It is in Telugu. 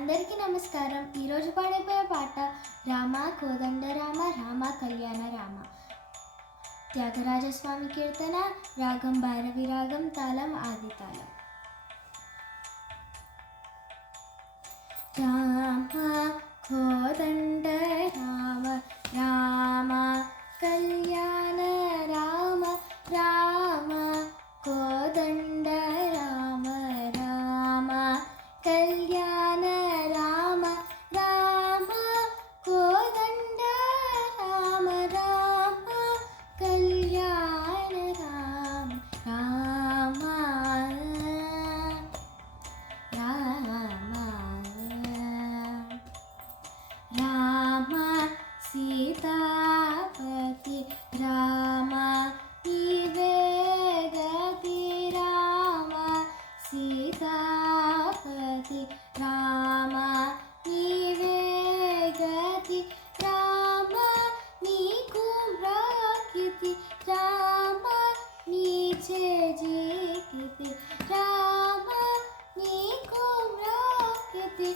అందరికీ నమస్కారం. ఈరోజు పాడైపోయే పాట రామ కోదండ రామ రామ కళ్యాణ రామ. త్యాగరాజస్వామి కీర్తన, రాగం భైరవి రాగం, తాళం ఆది తాళం. రామ కోదండ రామ రామ కళ్యాణ రామ రామ కోదండ రామ రామ కళ్యాణ రామ రామ కోదండ రామ రామ కళ్యాణ రామ రామ రామ రామ సీతాపతి రామ నీవే గతి రామ సీతాపతి రామ నీవే గతి రామ నీకు రాకితి రామ నీచే జీకితి రామ నీకు రాకితి